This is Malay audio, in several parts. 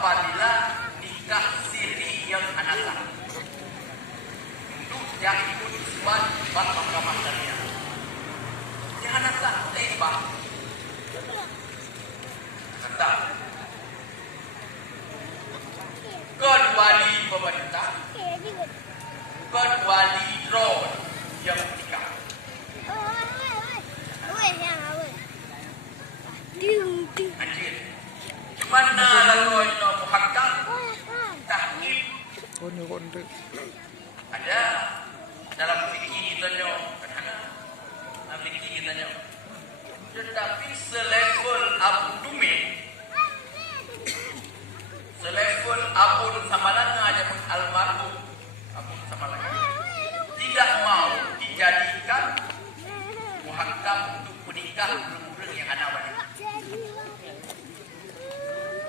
apabila nikah siri yang anasa. Untuk yang ikut isbat bab mahkamah syariah. Yang anasa tebak. Kata. Kecuali pemerintah. Kecuali drone yang menikah. Anjir. Mana lalu itu muhakkam? Tahkim. Ada dalam fikih kita nyo, dalam fikih kita nyo. Tetapi selevel Abu Dumin, selevel Abu Samalanga ada pun almarhum Abu Samalanga tidak mau dijadikan muhakkam untuk menikah belum yang anak wanita.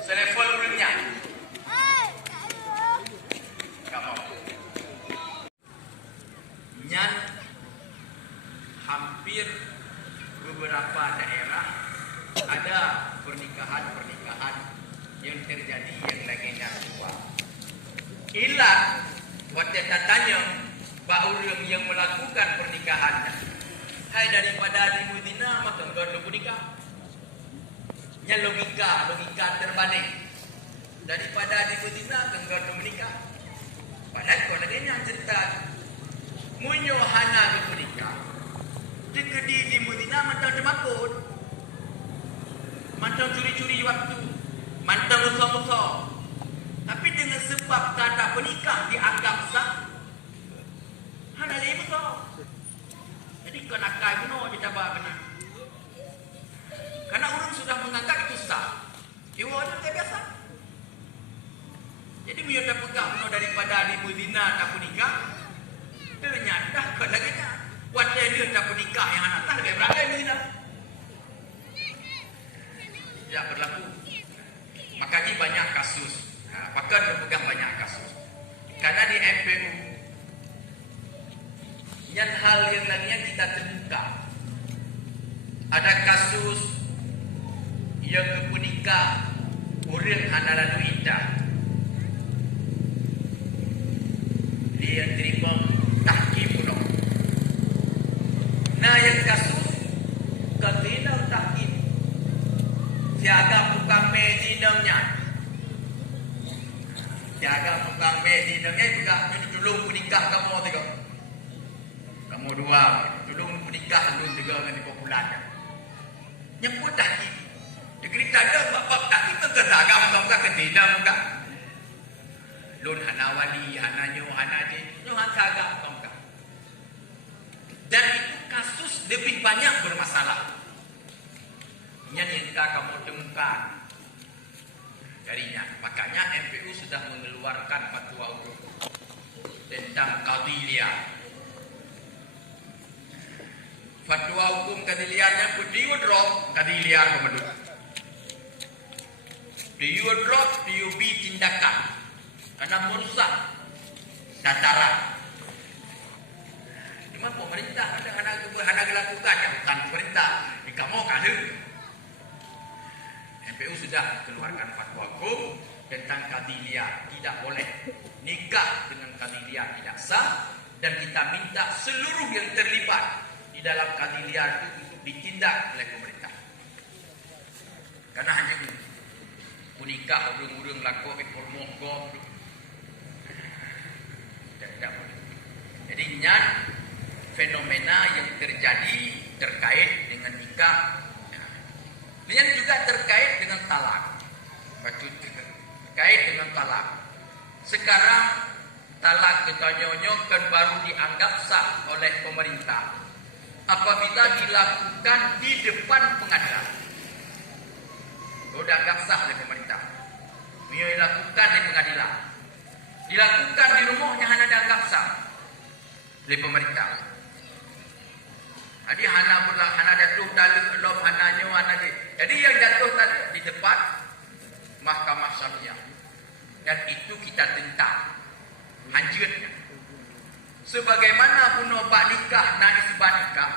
Selevel belumnya. Tak mau. Nyan hampir beberapa daerah ada pernikahan-pernikahan yang terjadi yang legenda tua. Ilah waktu tanya orang yang melakukan pernikahan. Hai daripada di Medina maka engkau menikah. Nya logika terbalik. Daripada di Medina engkau menikah. Padahal kau lagi yang cerita munyo hana menikah. Dikedi di Medina macam cemakut. Macam curi-curi waktu. Macam musuh-musuh. Tapi dengan sebab kata menikah dianggap sah. Hana lagi musuh. Jadi kau nak kaya benar dia tabak benar. Karena orang sudah menganggap itu sah. Iwa ada tak biasa. Jadi dia dah pegang benar daripada di Medina tak menikah. Ternyata kau lagi nak. Waktu dia tak menikah yang anak tak lebih berada di Medina. Tidak berlaku. Makanya banyak kasus. Pakar berpegang banyak kasus. Karena di MPU yang hal yang lainnya kita terbuka. Ada kasus yang menikah orang anak lalu indah. Dia terima tahkim puno. Nah yang kasus ketina tahkim. Siaga tukang medinamnya. Siaga tukang medinamnya juga tolong menikah kamu tengok. Kamu dua, tolong menikah belum juga dengan popularnya. Yang pun tahkim. Dikira ada bab tahkim ke agama muka ketina muka. Lun hana wali, hana nyo, hana di, nyo hana agak muka. Dan itu kasus lebih banyak bermasalah. Yang kamu temukan darinya. Makanya MPU sudah mengeluarkan fatwa hukum tentang qadiliyah. Fatwa hukum qadiliyahnya diudrop qadiliyah kemudian. Diudrop diubi tindakan karena merusak tataran. Cuma pemerintah ada anak lakukan yang bukan pemerintah. Jika mau kader. MPU sudah keluarkan fatwa hukum tentang qadiliyah, tidak boleh nikah dengan qadiliyah tidak sah, dan kita minta seluruh yang terlibat di dalam qadiliyah itu untuk ditindak oleh pemerintah. Karena hanya nikah urung-urung laku ekor mogok. Jadi nyan fenomena yang terjadi terkait dengan nikah. Yang juga terkait dengan talak. Terkait dengan talak. Sekarang talak ketanyonyo kan baru dianggap sah oleh pemerintah apabila dilakukan di depan pengadilan. Sudah anggap sah oleh pemerintah. Dia dilakukan di pengadilan. Dilakukan di rumahnya hanya dianggap sah oleh pemerintah. Jadi hana jatuh dalam lom hananyo hana di. Jadi yang jatuh tadi di depan mahkamah syariah. Dan itu kita tentang hancurnya. Sebagaimana puno bak nikah na isbat nikah,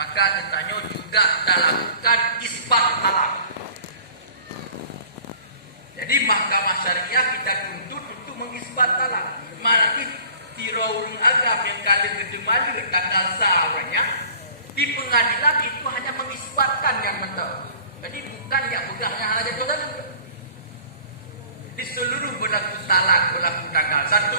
maka tentanya juga kita lakukan isbat talak. Jadi Jadi mahkamah syariah kita tuntut untuk mengisbat talak. Mari tirau agam yang kali kedemali tanggal sahabatnya di pengadilan itu hanya mengisbatkan yang betul. Jadi bukan yang pegahnya hanya jatuh tadi. Di seluruh berlaku talak berlaku tanggal 1,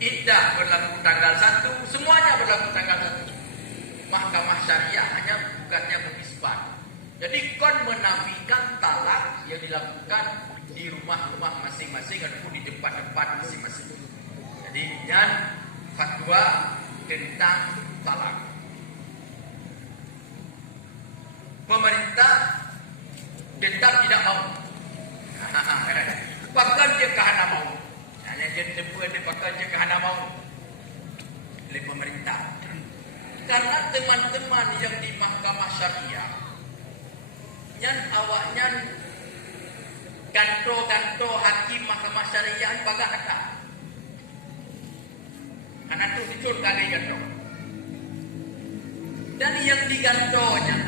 iddah berlaku tanggal 1, semuanya berlaku tanggal 1. Mahkamah syariah hanya bukannya mengisbat. Jadi kon menafikan talak yang dilakukan di rumah-rumah masing-masing ataupun di tempat-tempat masing-masing. Jadi dan fatwa tentang talak. Pemerintah tetap tidak mau. Bahkan dia kahana mau. Hanya dia tepuan dia bahkan dia kahana mau oleh pemerintah. Karena teman-teman yang di mahkamah syariah yang awaknya ganto hakim mahkamah syariah baga ada. Karena itu kali ganto. Dan yang digantonya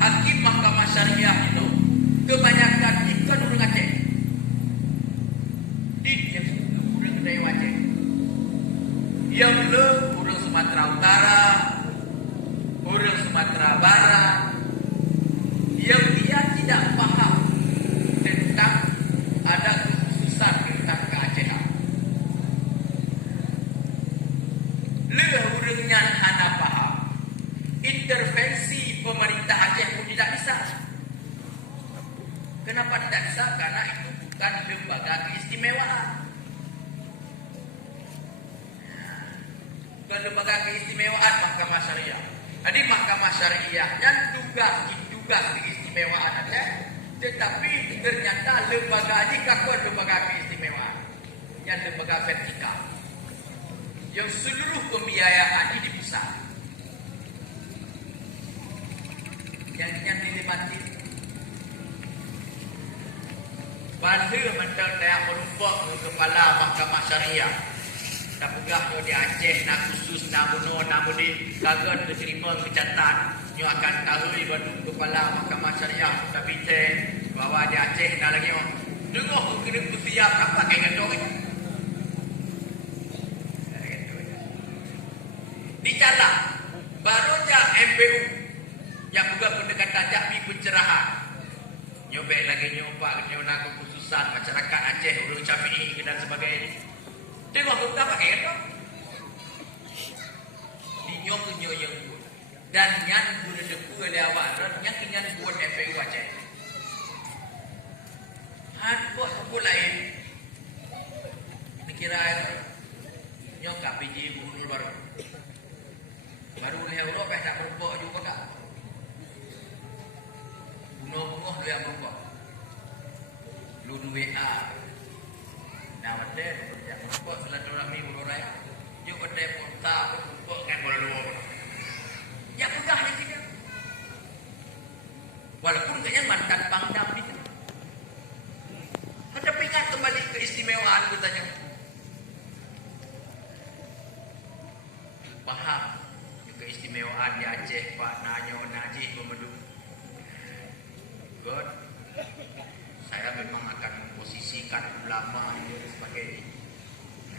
hakim mahkamah syariah itu kebanyakan ikan orang Aceh. Yang orang kedai Aceh. Yang le orang Sumatera Utara, orang Sumatera Barat. Yang dia tidak paham tentang ada kekhususan tentang keacehan. Le orangnya hana paham. Intervensi pemerintah Aceh pun tidak bisa. Kenapa tidak bisa? Karena itu bukan lembaga keistimewaan. Bukan lembaga keistimewaan mahkamah syariah. Jadi mahkamah syariah yang tugas keistimewaan Aceh, tetapi ternyata lembaga ini kakak lembaga keistimewaan. Yang lembaga vertikal. Yang seluruh pembiayaan ini di pusat. Yang dinikmati Banda mental saya merumpuk kepala mahkamah syariah. Tak pegah di Aceh, nak khusus, nak bunuh, nak mudik. Kagak diterima kecatat. Nyo akan tahu badu kepala mahkamah syariah. Tapi bahwa di Aceh nak lagi. Dengar kena kusiap apa kayak gitu. Dicala. Baru je MPU. Yang juga pendekatan jakmi pencerahan. Nyobek lagi nyoba nak kekhususan masyarakat Aceh, Urung Syafi'i dan sebagainya. Tengok kita pakai itu. Dinyok yang buat. Dan yang guna depu oleh awak yang kenyan buat FPU Aceh. Buat apa lain? Dikira nyok KPJ bunuh baru. Baru oleh Eropa tak berbuat juga tak. Bunuh dia yang berbuat. Lun WA. Nah, ada yang berbuat selalu orang ni bunuh raya. Dia pada kota berbuat dengan bola luar. Yang mudah ni tidak. Walaupun kayaknya mantan pangdam itu. Tetapi ingat kembali keistimewaan katanya. Paham keistimewaan di Aceh, Pak Nanyo Najib Memedu. God, saya memang akan memposisikan ulama dan sebagainya.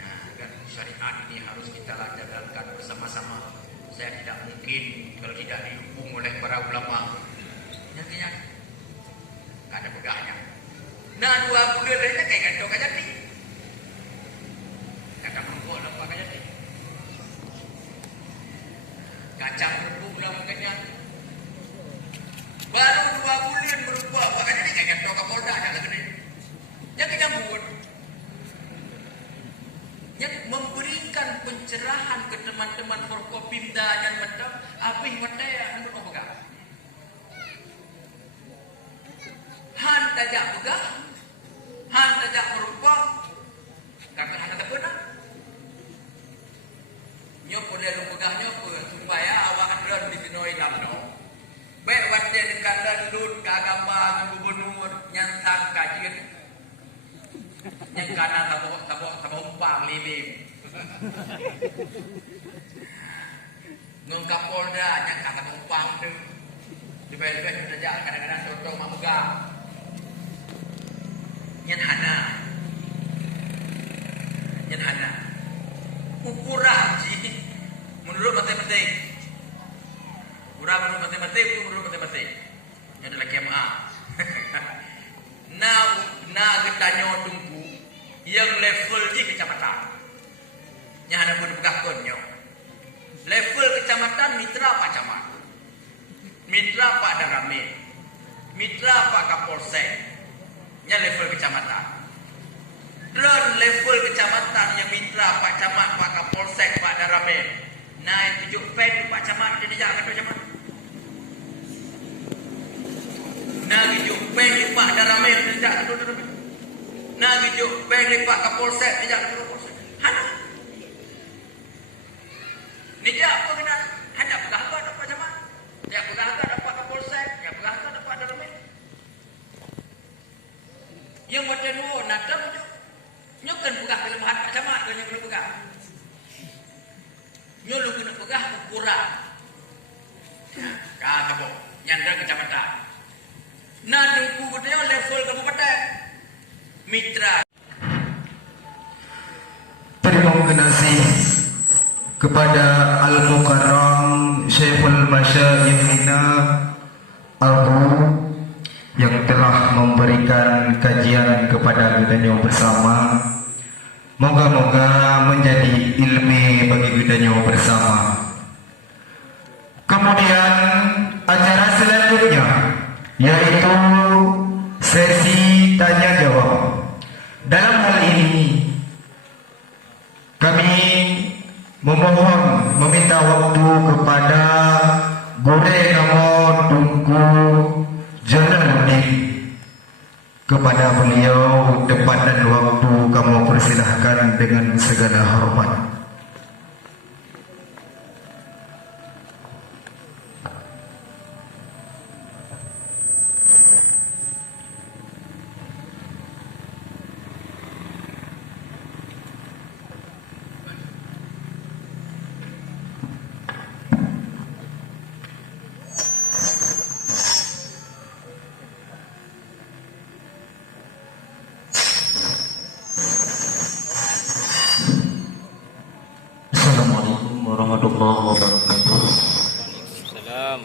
Nah, dan syariat ini harus kita jalankan bersama-sama. Saya tidak mungkin kalau tidak didukung oleh para ulama. Nantinya ada pegahnya. Nah, 2 bulan lainnya kayak gantung aja nih. Kata perempuan apa aja nih. Kacang rebung lah makanya. Baru 2 bulan berubah. Makanya ni kayak gantung Kapolda dah lah kena. Yang kita buat. Yang memberikan pencerahan ke teman-teman Forkopimda yang mendap. Apa yang mendaya anu pegang. Han tajak pegang. Han tajak merubah. Kata Han tak pernah. Nyok boleh pegahnya supaya awak ada di sini lamno. Baik wajah dekat lut kagama gubernur nyantang kajian. Yang kanan tabok umpang lilim. Ngungkap Polda yang kata umpang tu. Di balik saja kadang-kadang contoh mamuga. Nyan hana. Nyan hana. Ukuran ji menurut matematik. Ukuran menurut matematik, menurut matematik. Yang adalah KMA. Na getanyo tungku yang level ji kecamatan. Yang hana pun berkakonnya. Level kecamatan mitra Pak Camat. Mitra Pak Darame. Mitra Pak Kapolsek. Yang level kecamatan. Dan level kecamatan yang mitra Pak Camat, Pak Kapolsek, Pak Darame. Naik tujuk pen Pak Camat dia dijak kata Camat. Naik tujuk pen Pak Darame dia dijak kata Darame. Naik tujuk pen Pak Kapolsek dia dijak kata Kapolsek. Hana. Ni dia apa kena? Hana pegah apa dapat Camat? Dia pegah apa dapat Kapolsek? Dia pegah apa dapat Darame? Yang macam dua nada pujuk. Nyokan pegah kelemahan Pak Camat ke nyokan pegah. Nyolu kena pegah ukuran. Kata boh, nyanda kecamatan. Nada dia level kabupaten. Mitra. Terima kasih kepada Al-Mukarram Syekhul Masyayikhina Al-Qu yang telah memberikan kajian kepada kita bersama. Moga-moga menjadi ilmu bagi kita bersama. Kemudian acara selanjutnya yaitu sesi tanya jawab. Dalam hal ini kami memohon meminta waktu kepada Gure Namo Tunku Jalaluddin. Kepada beliau tempat dan waktu kamu persilahkan dengan segala hormat. Warahmatullahi wabarakatuh. Salam.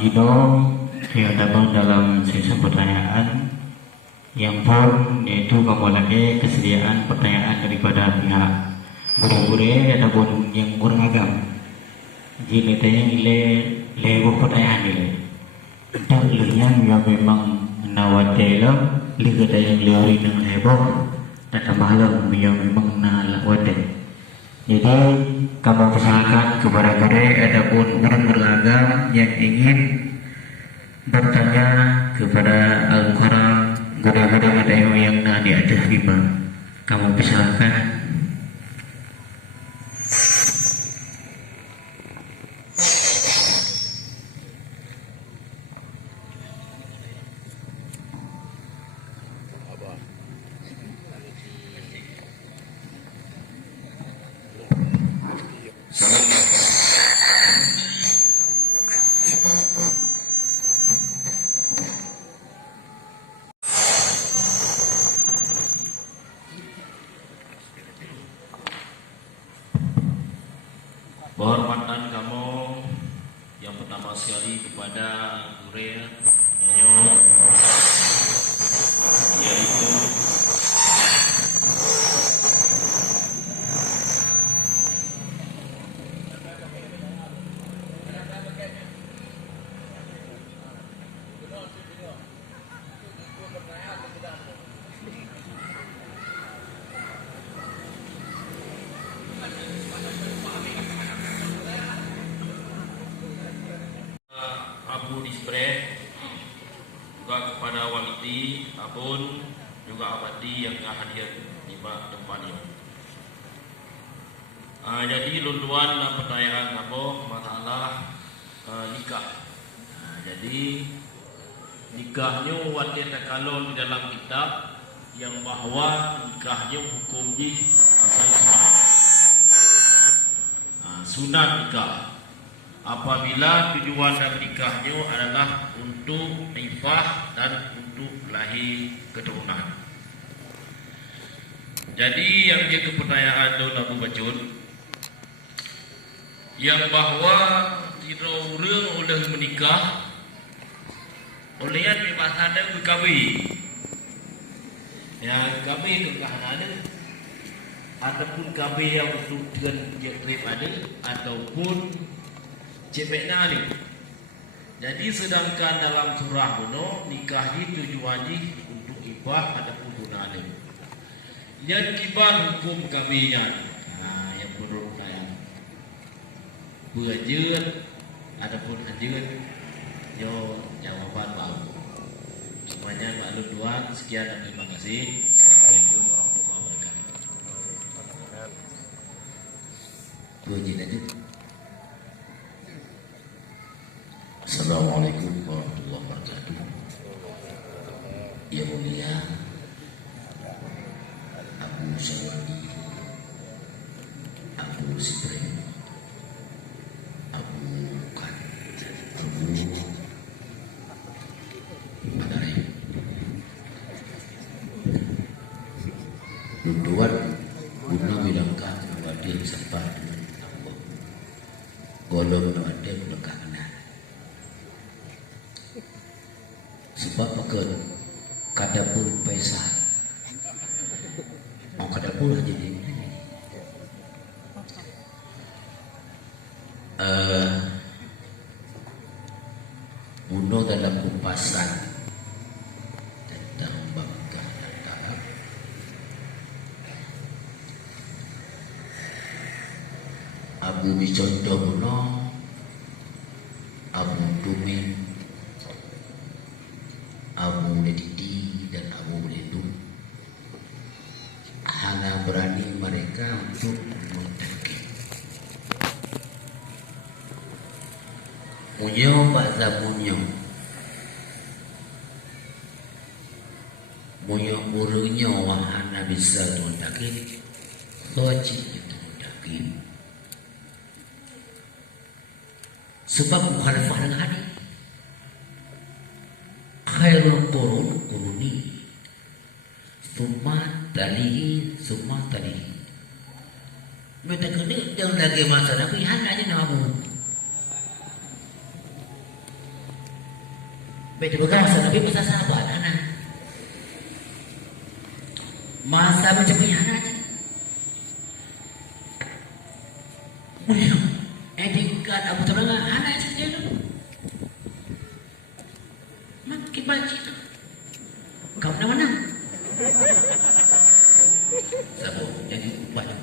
Gino diadakan dalam sesi pertanyaan yang pun yaitu kembali kesediaan pertanyaan daripada pihak guru-guru ataupun yang kurang agam. Jika tanya lebar pertanyaan nilai, tak lihat yang memang nawat dalam lihat yang lori nang lebar dan malam yang memang nawat. Jadi kamu persilakan kepada mereka ataupun orang beragam yang ingin bertanya kepada Al-Mukarram guru-guru yang di atas lima. Kamu persilakan. Penghormatan kamu yang pertama sekali kepada Gure Nyanyo, yaitu Abu Disbre, juga kepada Waliti Abun, juga Abadi yang hadir di tempatnya. Jadi luluan pertanyaan kamu masalah nikah. Jadi nikahnya wakil kalau di dalam kitab yang bahwa nikahnya hukum di asal sunat. Sunat nikah. Apabila tujuan dan nikahnya adalah untuk ifah dan untuk untuk lahir keturunan. Jadi yang dia pertanyaan Daun Abu Bacun yang bahawa kira orang oleh menikah oleh yang bebas ada berkahwin. Yang kahwin kekahan ada ataupun kahwin yang untuk dengan jekrip ada ataupun cebekna ada. Jadi sedangkan dalam surah kuno nikah ni tujuannya untuk ibah ataupun guna ada. Yang ibah hukum kahwinnya. Yang perlu saya berajun ataupun ajun yo jawaban baru. Semuanya maklum Tuhan. Sekian dan terima kasih. Assalamualaikum warahmatullahi wabarakatuh. Puji aja. Assalamualaikum warahmatullahi wabarakatuh. Yang mulia Abu Syawadi, Abu Siprim, Abu Kan, Abu Madari, Lunduan, Guna Bilangkah, Wadir Sabah, Golong Wadir Bilangkah Kenal. Sebab maka kadapur Faisal, kadapur aja dia. Bunuh dalam kupasan tentang bangga antara Abu Bicontoh bunuh Abu Dumin, Abu Ledidi dan Abu Ledum. Hanya berani mereka untuk mengtakik. Munyo bahasa munyo. Munyo burungnya wahana bisa mengtakik. Wajib itu mengtakik. Sebab mukhalifah dengan hadis. Khairul qurun quruni summa talihi mereka kena jangan lagi masa Nabi aja nama mereka berkata Nabi bisa sahabat anak masa macam ni anak aja tingkat Abu Terangga anak saja tu makin baca tu kau mana Sabo jadi banyak.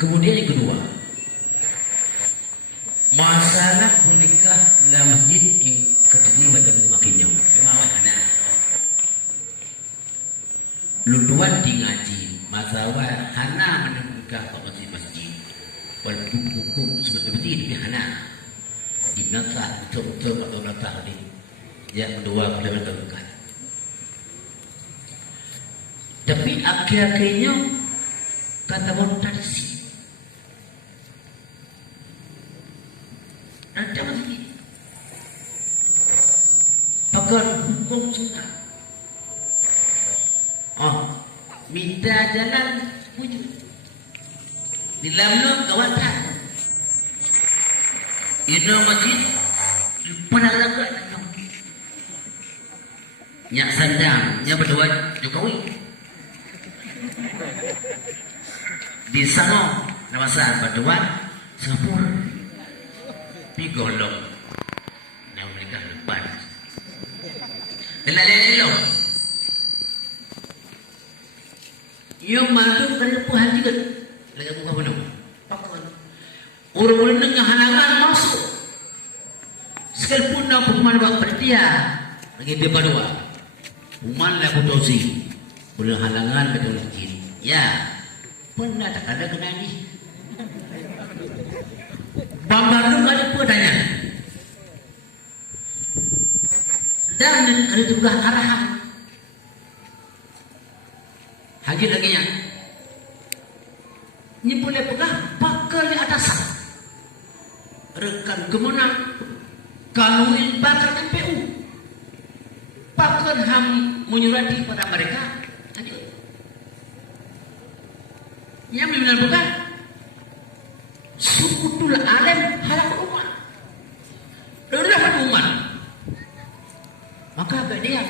Kemudian yang kedua, masalah menikah dalam masjid yang ketemu macam makin jauh. Mana? Luduan di ngaji, masalah hana menikah pada masjid. Walaupun hukum seperti ini hana dinata betul-betul atau nata ini. Yang kedua beliau terdekat. Tapi akhir-akhirnya kata tradisi ada lagi pakar hukum sunnah minta jalan wujud di dalam kawasan ini masjid pernah lakukan nyak sandang nyak berdua Jokowi di sana nama saat berdua Singapura di golong yang mereka depan lelelo yang masuk dari Tuhan juga lagi buka penuh orang-orang dengan halangan masuk sekalipun nak pemain buat pertia lagi bebas dua uman lah putusi boleh halangan betul lagi ya pernah tak ada kena ni Bambang ada pertanyaan dan ada juga arahan hagi lagi yang ini boleh pegang bakal di atas rekan kemenang kaluin bakar MPU Apakah ham menyurati pada mereka? Lanjut. Yang benar bukan? Sukutul alim halakul umat. Rendahkan umat. Maka apa dia?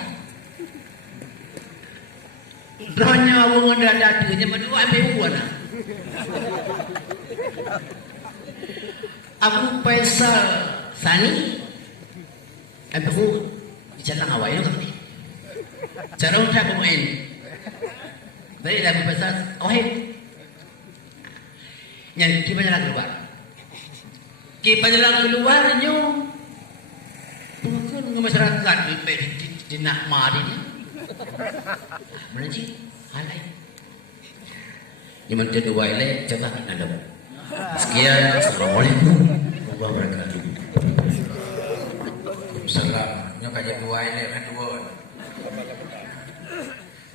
Hanya orang dadanya berdua ambil uang. Abu Faisal Sani ambil jalan awal itu kan? Cara untuk pemain. Dari Abu Faisal, yang kita jalan keluar. Kita jalan keluarnya, bukan masyarakat di nak mari ni. Mana sih? Halai. Yang mana dua ile coba ada. Sekian, assalamualaikum warahmatullahi wabarakatuh. Salam. Nya kaji dua ile kan dua.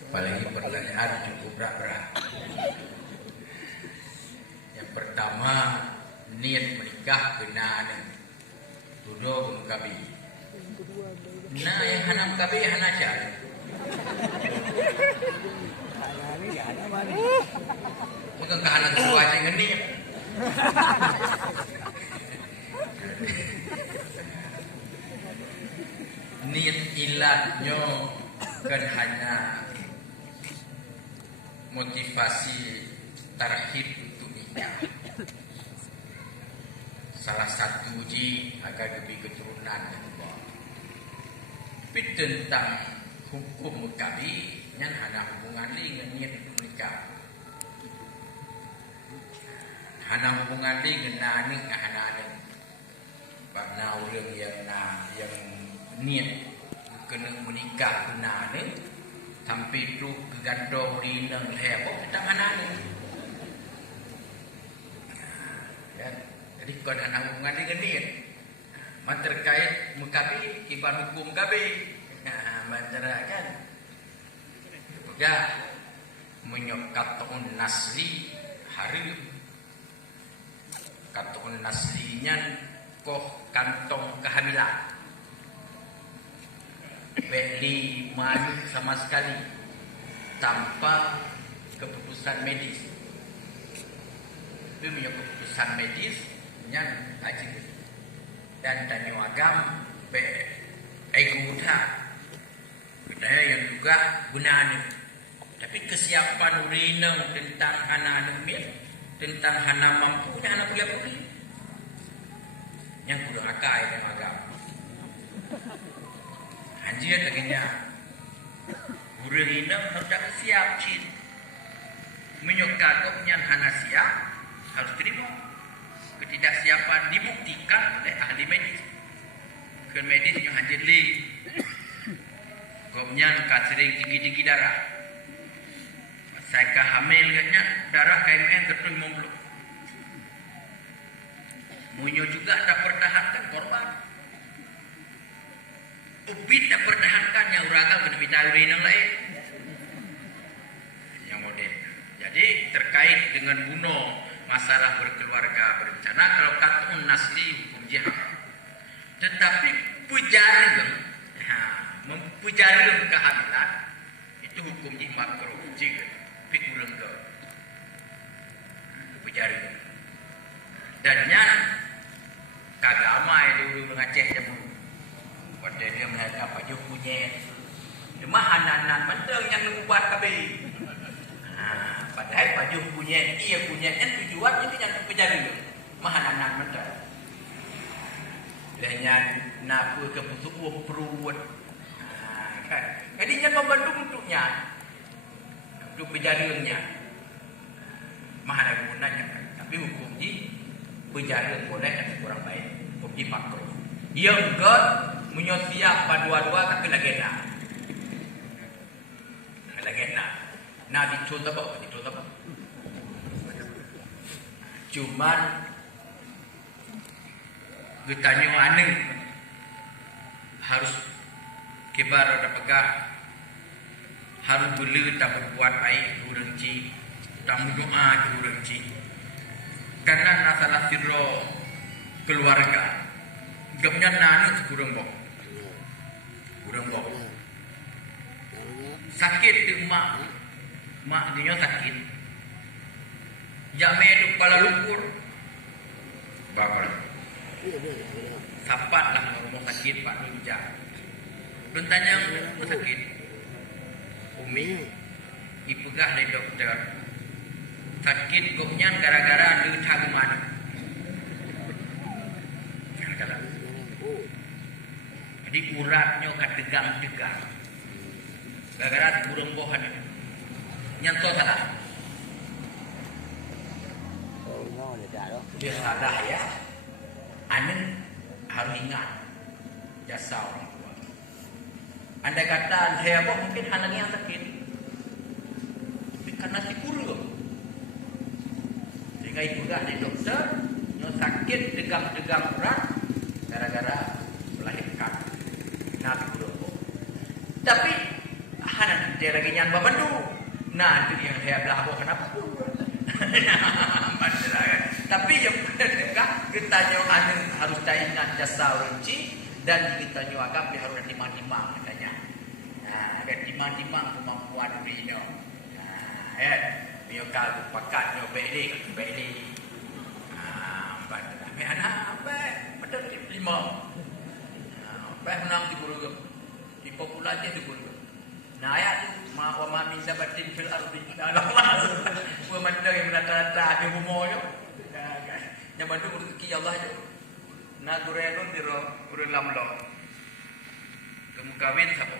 Apalagi pertanyaan cukup berat. Yang pertama, niat menikah kena tuduh mukabi. Nah, yang hanam kabi hana cari. Bukan kahanan tua aja ngeni. Niat ilatnya kan hanya motivasi tarhib untuk nikah. Salah satu uji agar lebih keturunan. Tapi tentang hukum mukabi yang ada hubungan dengan niat menikah. Hana hubungan dengan anak-anak. Karena orang yang niat kena menikah kena ni, sampai tu kegandong rinang heboh tak anak-anak. Jadi kau ada hubungan dengan niat. Terkait mukabi, kibar hukum mukabi. Mantara kan juga menyokatun nasli hari katun naslinya koh kantong kehamilan beli maju sama sekali tanpa keputusan medis. Itu punya keputusan medis yang ajib dan tanyo agam be iguda budaya yang juga gunaan. Tapi kesiapan urinang tentang anak-anak mir, tentang anak mampu dan anak boleh yang kudu akai dan agama. Anjir tegenya urinang harus tak siap cin. Menyukat kepunyaan anak siap harus terima. Ketidaksiapan dibuktikan oleh ahli medis. Ke medis yang anjir li. Kemudian sering tinggi-tinggi darah. Saya hamil katanya darah KMN ketul 50. Munyo juga tak pertahankan korban. Ubit tak pertahankan yang uragal kena bicara yang lain. Yang model. Jadi terkait dengan bunuh masalah berkeluarga berencana kalau katun nasli hukum jihad. Tetapi pujaran mempujaran kehamilan itu hukum jihad makruh jika pikurang ke pujaran dan yang kagama itu dulu ngaceh jamu pada dia melihat apa je punya cuma anak-anak mentang yang membuat kabe padahal baju punya ia punya kan tujuan itu yang pujaran mah anak-anak mentang dan yang nak keputusan peruat kan jadi yang membantu untuknya untuk penjariannya mahal gunanya kan tapi hukum di penjara boleh dan kurang baik hukum di makruh dia enggak menyosiap dua-dua tak kena gena nah dicontoh apa cuman bertanya aneh harus kibar ada pegah harus beli tak berbuat baik kurang ci tak berdoa kurang ci karena masalah sirro keluarga gapnya nani kurang bok sakit tu mak dia sakit. Jak main Kuala Lumpur. Berapa? Sapatlah rumah sakit Pak Ninja. Dun tanya rumah sakit. Umi, ipegah dari dokter. Sakit gopnya gara-gara ada tangman. Gara-gara. Jadi uratnya kategang-tegang. Gara-gara kurang bohan. Nyanto salah. Dia salah ya. Anda harus ingat jasa orang tua. Anda kata saya mungkin anak yang sakit, tapi karena si kurang. Sehingga ibu gak di dokter, yang sakit tegang-tegang berat gara-gara melahirkan. Nah, kurang. Tapi anak dia lagi nyan babandu. Nah, itu yang saya belah kenapa kurang. Tapi yang kita harus ingat jasa rinci dan kita nyuagam dia harus timang-timang katanya. Nah, ada timang-timang kemampuan dirinya. Nah, dia kalau pakat beli. Tapi anak apa? Betul 5. Apa menang di guru di populasi di guru. Nah, ayat tu ma wa ma min dabatin fil ardi illa Allah. Wa man yang rata-rata di bumoyo. Yang bantu rezeki Allah je. Na gurenun diro urulam lo. Kamu kawin sabo.